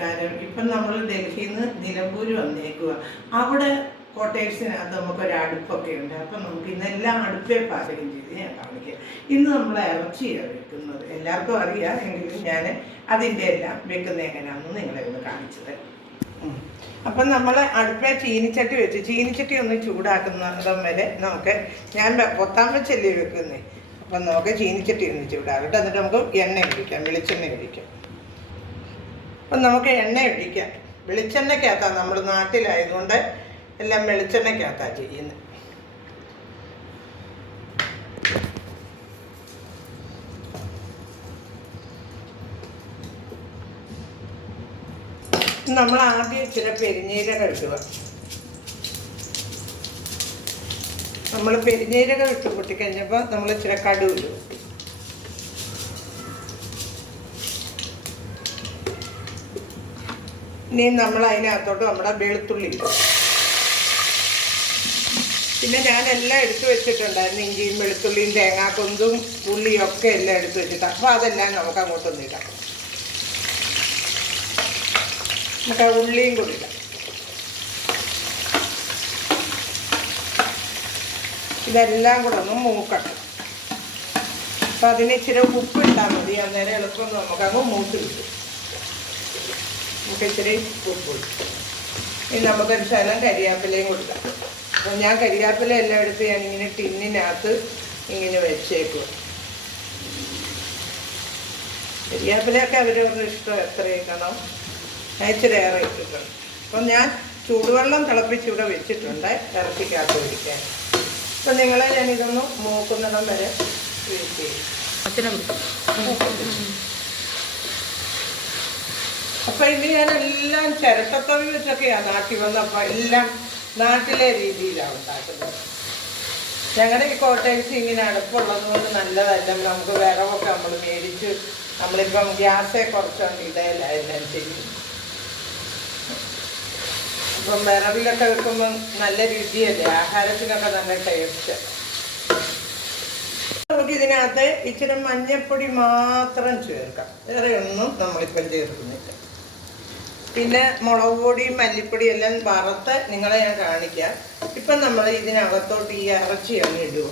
നമസ്കാരം. ഇപ്പം നമ്മൾ ഡൽഹിയിൽ നിന്ന് നിലമ്പൂർ വന്നേക്കുക. അവിടെ കോട്ടേഴ്സിനകത്ത് നമുക്കൊരു അടുപ്പൊക്കെ ഉണ്ട്. അപ്പം നമുക്ക് ഇന്നെല്ലാം അടുപ്പേ പാചകം ചെയ്ത് ഞാൻ കാണിക്കാം. ഇന്ന് നമ്മൾ ഇറച്ചിയാണ് വെക്കുന്നത്. എല്ലാവർക്കും അറിയാം, എങ്കിലും ഞാൻ അതിൻ്റെ എല്ലാം വെക്കുന്നത് എങ്ങനെയാണെന്ന് നിങ്ങളെ ഒന്ന് കാണിച്ചത്. അപ്പം നമ്മൾ അടുപ്പേ ചീനിച്ചട്ടി വെച്ച് ചീനിച്ചട്ടി ഒന്ന് ചൂടാക്കുന്നിടം വരെ നമുക്ക് ഞാൻ പൊത്താൻ വെച്ചല്ലേ വെക്കുന്നത്. അപ്പം നമുക്ക് ചീനിച്ചട്ടി ഒന്ന് ചൂടാകട്ടെ. എന്നിട്ട് നമുക്ക് എണ്ണ ഒഴിക്കാം, വെളിച്ചെണ്ണ ഒഴിക്കാം. അപ്പം നമുക്ക് എണ്ണ ഒഴിക്കാം. വെളിച്ചെണ്ണയ്ക്കകത്താണ്, നമ്മൾ നാട്ടിലായതുകൊണ്ട് എല്ലാം വെളിച്ചെണ്ണയ്ക്കകത്താണ് ചെയ്യുന്നത്. നമ്മൾ ആദ്യം ഇച്ചിരി പെരിഞ്ജീരകം ഇടുക. നമ്മൾ പെരിഞ്ജീരകം ഇട്ട് പൊട്ടിക്കഴിഞ്ഞപ്പോൾ നമ്മൾ ഇച്ചിരി കടുക് ഇടുക. ഇനി നമ്മൾ അതിനകത്തോട്ട് നമ്മുടെ വെളുത്തുള്ളി ഇടും. പിന്നെ ഞാനെല്ലാം എടുത്തു വെച്ചിട്ടുണ്ടായിരുന്നു. ഇഞ്ചിയും വെളുത്തുള്ളിയും തേങ്ങാക്കൊന്തും ഉള്ളിയും ഒക്കെ എല്ലാം എടുത്തു വെച്ചിട്ടാണ്. അപ്പോൾ അതെല്ലാം നമുക്ക് അങ്ങോട്ടൊന്നും ഇടാം. നമുക്ക് ആ ഉള്ളിയും കൂടി ഇടാം. ഇതെല്ലാം കൂടെ ഒന്ന് മൂക്കണം. അപ്പം അതിന് ഇച്ചിരി ഉപ്പിട്ടാൽ മതി. അന്നേരം എളുപ്പം നമുക്കങ്ങ് മൂത്ത് കിട്ടും. നമുക്ക് ഇച്ചിരി ഉപ്പ്. ഇനി നമുക്കൊരു ശകലം കരിയാപ്പിലയും കൊടുക്കാം. അപ്പം ഞാൻ കരിയാപ്പില എല്ലാം എടുത്ത് ഞാനിങ്ങനെ ടിന്നിനകത്ത് ഇങ്ങനെ വെച്ചേക്കും. കരിയാപ്പിലയൊക്കെ അവരവരുടെ ഇഷ്ടം എത്ര വയ്ക്കണം, ഇച്ചിരി ഏറെ ഇട്ടിട്ടുണ്ട്. അപ്പം ഞാൻ ചൂടുവെള്ളം തിളപ്പിച്ച് ഇവിടെ വെച്ചിട്ടുണ്ട് ഇറച്ചിക്കകത്ത് ഒഴിക്കാൻ. അപ്പം നിങ്ങളെ ഞാനിതൊന്ന് മൂക്കുന്നിടം വരെ വെയിറ്റ് ചെയ്യും. അപ്പം ഇത് ഞാനെല്ലാം ചിരട്ടത്തവി വെച്ചൊക്കെയാണ് നാട്ടിൽ വന്നപ്പോൾ എല്ലാം നാട്ടിലെ രീതിയിലാണ് ഉണ്ടാക്കുന്നത്. ഞങ്ങളുടെ ഈ കോട്ടേഴ്സ് ഇങ്ങനെ അടുപ്പുള്ളത് കൊണ്ട് നല്ലതല്ല. നമുക്ക് വിറകൊക്കെ നമ്മൾ മേടിച്ച് നമ്മളിപ്പം ഗ്യാസെ കുറച്ചുകൊണ്ട് ഇടയിലായെല്ലാം ചെയ്യും. അപ്പം വിറകിലൊക്കെ വെക്കുമ്പം നല്ല രുചിയല്ലേ, ആഹാരത്തിനൊക്കെ നല്ല ടേസ്റ്റ്. നമുക്ക് ഇതിനകത്ത് ഇച്ചിരി മഞ്ഞൾപ്പൊടി മാത്രം ചേർക്കാം, വേറെ ഒന്നും നമ്മളിപ്പം ചേർക്കുന്നില്ല. പിന്നെ മുളക് പൊടിയും മല്ലിപ്പൊടിയും എല്ലാം വറുത്ത് നിങ്ങളെ ഞാൻ കാണിക്കാം. ഇപ്പം നമ്മൾ ഇതിനകത്തോട്ട് ഈ ഇറച്ചി അങ്ങ് ഇടുക.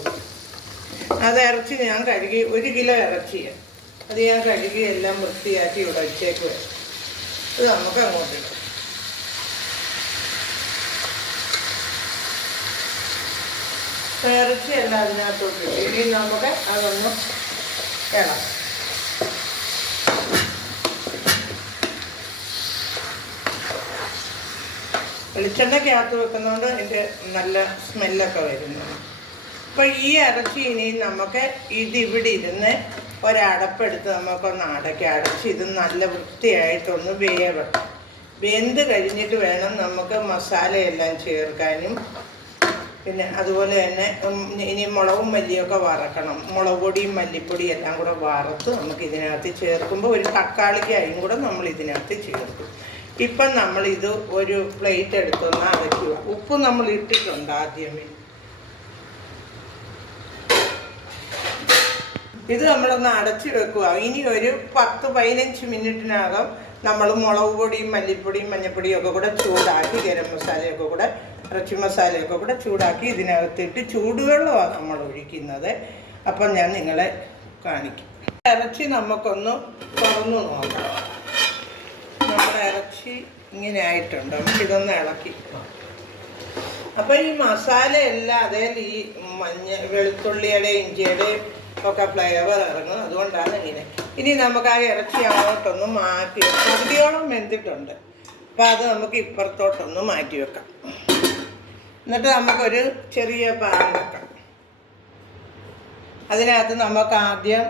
അത് ഇറച്ചി ഞാൻ കഴുകി 1 കിലോ ഇറച്ചിയാണ്. അത് ഞാൻ കഴുകി എല്ലാം വൃത്തിയാക്കി ഇവിടെ വെച്ചേക്കുക. ഇത് നമുക്ക് അങ്ങോട്ട് ഇടാം. ഇറച്ചി എല്ലാം അതിനകത്തോട്ട് ഇടും. ഇനി നമുക്ക് അതൊന്ന് ഇടാം. വെളിച്ചെണ്ണയ്ക്കകത്ത് വെക്കുന്നതുകൊണ്ട് അതിൻ്റെ നല്ല സ്മെല്ലൊക്കെ വരുന്നു. അപ്പോൾ ഈ ഇറച്ചി ഇനി നമുക്ക് ഇതിവിടെ ഇരുന്ന് ഒരടപ്പെടുത്ത് നമുക്കൊന്ന് അടച്ച് ഇത് നല്ല വൃത്തിയായിട്ടൊന്ന് വേവണം. വെന്ത് കഴിഞ്ഞിട്ട് വേണം നമുക്ക് മസാലയെല്ലാം ചേർക്കാനും. പിന്നെ അതുപോലെ തന്നെ ഇനി മുളകും മല്ലിയൊക്കെ വറക്കണം. മുളക് പൊടിയും മല്ലിപ്പൊടിയും എല്ലാം കൂടെ വറുത്ത് നമുക്ക് ഇതിനകത്ത് ചേർക്കുമ്പോൾ ഒരു തക്കാളിക്കായും കൂടെ നമ്മൾ ഇതിനകത്ത് ചേർക്കും. ഇപ്പം നമ്മളിത് ഒരു പ്ലേറ്റ് എടുത്തൊന്ന് അടയ്ക്കുക. ഉപ്പ് നമ്മൾ ഇട്ടിട്ടുണ്ട് ആദ്യമേ. ഇത് നമ്മളൊന്ന് അടച്ച് വെക്കുക. ഇനി ഒരു 10-15 മിനിറ്റിനകം നമ്മൾ മുളക് പൊടിയും മല്ലിപ്പൊടിയും മഞ്ഞൾപ്പൊടിയും ഒക്കെ കൂടെ ചൂടാക്കി, ഗരം മസാലയൊക്കെ കൂടെ ഇറച്ചി മസാലയൊക്കെ കൂടെ ചൂടാക്കി ഇതിനകത്തിട്ട് ചൂടുവെള്ളമാണ് നമ്മൾ ഒഴിക്കുന്നത്. അപ്പം ഞാൻ നിങ്ങളെ കാണിക്കും. ഇറച്ചി നമുക്കൊന്ന് തുറന്നു നോക്കാം. നമ്മുടെ ഇറച്ചി ഇങ്ങനെ ആയിട്ടുണ്ട്. നമുക്കിതൊന്ന് ഇളക്കി. അപ്പം ഈ മസാല എല്ലാം അതേൽ ഈ വെളുത്തുള്ളിയുടെ ഇഞ്ചിയുടെയും ഒക്കെ ഫ്ലേവർ ഇറങ്ങും. അതുകൊണ്ടാണ് ഇങ്ങനെ. ഇനി നമുക്ക് ആ ഇറച്ചി അങ്ങോട്ടൊന്ന് മാറ്റി, പകുതിയോളം വെന്തിട്ടുണ്ട്. അപ്പം അത് നമുക്ക് ഇപ്പുറത്തോട്ടൊന്ന് മാറ്റി വെക്കാം. എന്നിട്ട് നമുക്കൊരു ചെറിയ പാൻ വെക്കാം. അതിനകത്ത് നമുക്ക് ആദ്യം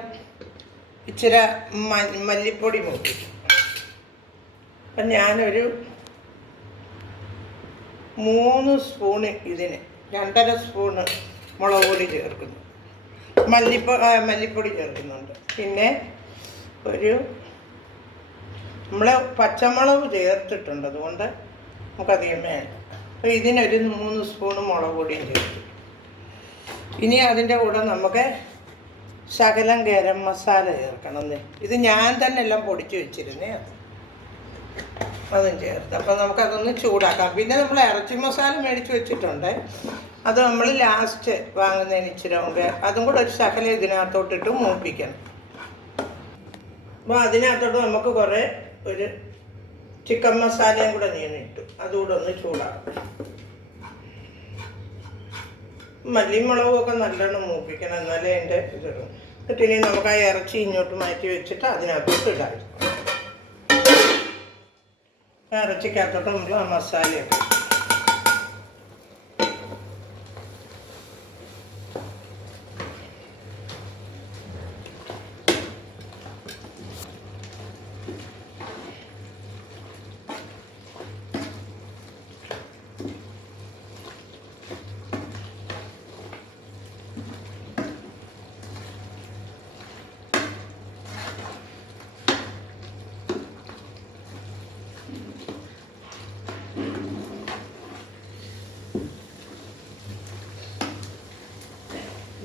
ഇച്ചിരി മല്ലിപ്പൊടി മുക്കിക്കും. അപ്പം ഞാനൊരു 3 സ്പൂണ് ഇതിന് 2.5 സ്പൂണ് മുളക് പൊടി ചേർക്കുന്നു. മല്ലിപ്പൊടി ചേർക്കുന്നുണ്ട്. പിന്നെ നമ്മൾ പച്ചമുളക് ചേർത്തിട്ടുണ്ട്, അതുകൊണ്ട് നമുക്കധികം വേണം. അപ്പോൾ ഇതിനൊരു 3 സ്പൂണ് മുളക് പൊടിയും ചേർക്കും. ഇനി അതിൻ്റെ കൂടെ നമുക്ക് ശകലം ഗരം മസാല ചേർക്കണം. ഇത് ഞാൻ തന്നെ എല്ലാം പൊടിച്ച് വെച്ചിരുന്നേ. അത് അതും ചേർത്ത്. അപ്പോൾ നമുക്കതൊന്ന് ചൂടാക്കാം. പിന്നെ നമ്മൾ ഇറച്ചി മസാല മേടിച്ച് വെച്ചിട്ടുണ്ട്, അത് നമ്മൾ ലാസ്റ്റ് വാങ്ങുന്നതിന് ഇച്ചിരി മുമ്പ് അതും കൂടെ ഒരു ശകലം ഇതിനകത്തോട്ടിട്ട് മൂപ്പിക്കണം. അപ്പോൾ അതിനകത്തോട്ട് നമുക്ക് കുറേ ഒരു ചിക്കൻ മസാലയും കൂടെ ഇട്ടു, അതുകൂടെ ഒന്ന് ചൂടാക്കും. മല്ലിയും മുളകും ഒക്കെ നല്ലോണം മൂപ്പിക്കണം, എന്നാലേ അതിൻ്റെ ഇതുള്ളൂ. എന്നിട്ട് ഇനി നമുക്ക് ആ ഇറച്ചി ഇങ്ങോട്ട് മാറ്റി വെച്ചിട്ട് അതിനകത്തോട്ട് ഇടാം. ഇറച്ചിക്കകത്തോട്ട് നമ്മൾ ആ മസാലയൊക്കെ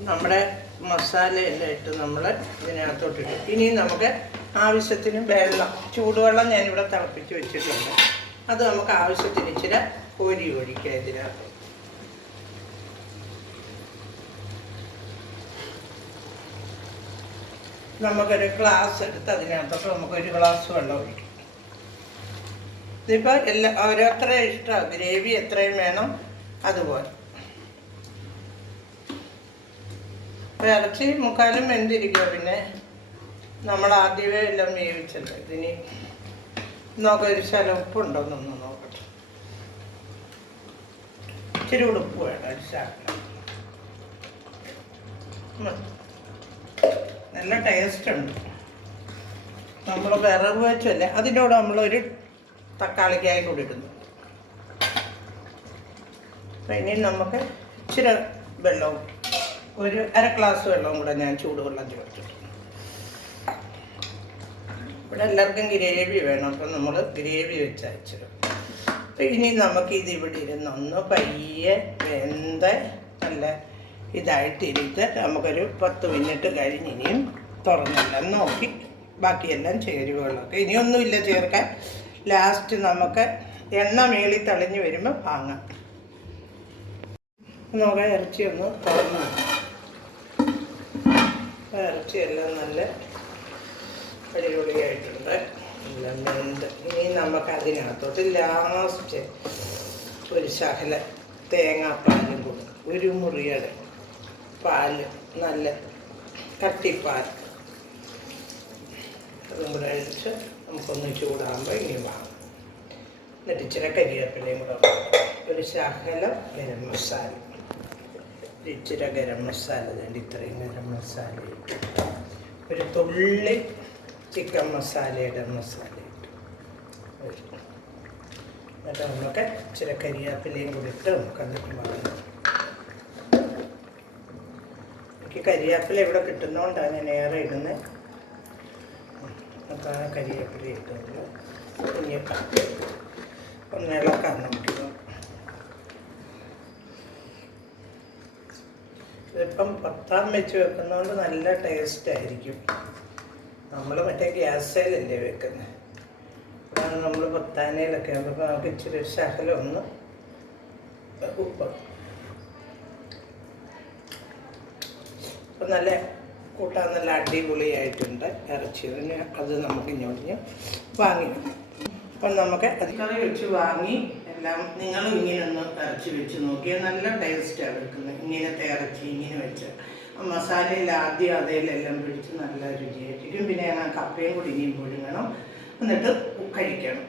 നമ്മുടെ മസാലയെല്ലാം ഇട്ട് നമ്മൾ ഇതിനകത്തോട്ടിട്ട് ഇനി നമുക്ക് ആവശ്യത്തിന് വെള്ളം, ചൂടുവെള്ളം ഞാനിവിടെ തിളപ്പിച്ച് വെച്ചിട്ടുണ്ട്, അത് നമുക്ക് ആവശ്യത്തിന് ഇച്ചിരി കോരി ഒഴിക്കാം ഇതിനകത്ത്. നമുക്കൊരു ഗ്ലാസ് എടുത്ത് അതിനകത്തോട്ട് നമുക്കൊരു ഗ്ലാസ് വെള്ളം ഒഴിക്കാം. ഇതിപ്പോൾ ഓരോരുത്തരുടെ ഇഷ്ടമാണ്, ഗ്രേവി എത്രയും വേണം അതുപോലെ. ഇറച്ചി മുക്കാലും വെന്തിരിക്കുക, പിന്നെ നമ്മൾ ആദ്യമേ എല്ലാം വേവിച്ചല്ലോ. ഇതിന് നോക്കൊരു ശകലം ഉപ്പുണ്ടോന്നൊന്ന് നോക്കട്ടെ. ഇച്ചിരി ഉപ്പ് വേണം, ഒരു ശകലം. നല്ല ടേസ്റ്റ് ഉണ്ട്. നമ്മൾ വിറക് വെച്ചല്ലേ, അതിനോട് നമ്മളൊരു തക്കാളിക്കായി കൂടി ഇടുന്നു. അപ്പം ഇനി നമുക്ക് ഇച്ചിരി വെള്ളവും ഒരു അര ഗ്ലാസ് വെള്ളവും കൂടെ ഞാൻ ചൂടുവെള്ളം ചേർത്തിട്ടുണ്ട്. ഇവിടെ എല്ലാവർക്കും ഗ്രേവി വേണം, അപ്പം നമ്മൾ ഗ്രേവി വെച്ച് അയച്ചിടും. അപ്പം ഇനി നമുക്കിത് ഇവിടെ ഇരുന്നൊന്ന് പയ്യെ വെന്ത് നല്ല ഇതായിട്ടിരുത്ത് നമുക്കൊരു 10 മിനിറ്റ് കഴിഞ്ഞ് ഇനിയും തുറന്നെല്ലാം നോക്കി ബാക്കിയെല്ലാം ചേരുവകളൊക്കെ ഇനിയൊന്നുമില്ല ചേർക്കാൻ. ലാസ്റ്റ് നമുക്ക് എണ്ണ മേളിൽ തെളിഞ്ഞ് വരുമ്പോൾ വാങ്ങാം. നമുക്ക് ഇറച്ചി ഒന്ന് തുറന്ന് ഇറച്ചിയെല്ലാം നല്ല അടിപൊളിയായിട്ടുണ്ട്, എല്ലാം വെന്ത്. ഇനി നമുക്ക് അതിനകത്തോട്ട് ലാസ്റ്റ് ഒരു ശകല തേങ്ങാപ്പാലും കൂടെ, ഒരു മുറിയുടെ പാല്, നല്ല കട്ടിപ്പാൽ, അതും കൂടെ അഴിച്ച് നമുക്കൊന്ന് ചൂടാകുമ്പോൾ ഇനി വാങ്ങാം. എന്നിട്ട് ഇച്ചിരി കരിവേപ്പിലയും കൂടെ, ഒരു ശകലം ഗരം മസാല, ഇച്ചിരി ഗരം മസാല, വേണ്ടി ഇത്രയും ഗരം മസാല ഇട്ട്, ഒരു തുള്ളി ചിക്കൻ മസാലയുടെ മസാല ഇട്ട്, എന്നിട്ട് നമുക്ക് ഇച്ചിരി കരിവേപ്പിലയും കൂടി ഇട്ട് നമുക്കതിട്ട് വാങ്ങാം. എനിക്ക് കരിവേപ്പില ഇവിടെ കിട്ടുന്നതുകൊണ്ടാണ് ഞാൻ ഏറെ ഇടുന്നത്. അപ്പോൾ ആ കരിവേപ്പില ഇട്ടുണ്ട്. ഇനി ഒന്ന് ഇളക്കാൻ നമുക്ക്. ഇതിപ്പം പത്താം വെച്ച് വെക്കുന്നതുകൊണ്ട് നല്ല ടേസ്റ്റ് ആയിരിക്കും. നമ്മൾ മറ്റേ ഗ്യാസേലല്ലേ വെക്കുന്നത്, അതാണ് നമ്മൾ പത്താനയിലൊക്കെ ആകുമ്പോൾ നമുക്ക് ഇച്ചിരി ശകലം ഒന്ന് ഉപ്പ്. അപ്പം നല്ല കൂട്ടാൻ നല്ല അടിപൊളിയായിട്ടുണ്ട് ഇറച്ചി. അത് നമുക്ക് ഇങ്ങോട്ട് വാങ്ങി. അപ്പം നമുക്ക് കറി വെച്ച് വാങ്ങി എല്ലാം നിങ്ങളും ഇങ്ങനെ ഒന്ന് ഇറച്ചി വെച്ച് നോക്കിയാൽ നല്ല ടേസ്റ്റാണ് വെക്കുന്നത്. ഇങ്ങനത്തെ ഇറച്ചി ഇങ്ങനെ വെച്ച് മസാലയിൽ ആദ്യം അതേലെല്ലാം പിടിച്ച് നല്ല രുചിയായിരിക്കും. പിന്നെ ഞാൻ കപ്പയും കൂടി ഇനിയും പുഴുങ്ങണം, എന്നിട്ട് കഴിക്കണം.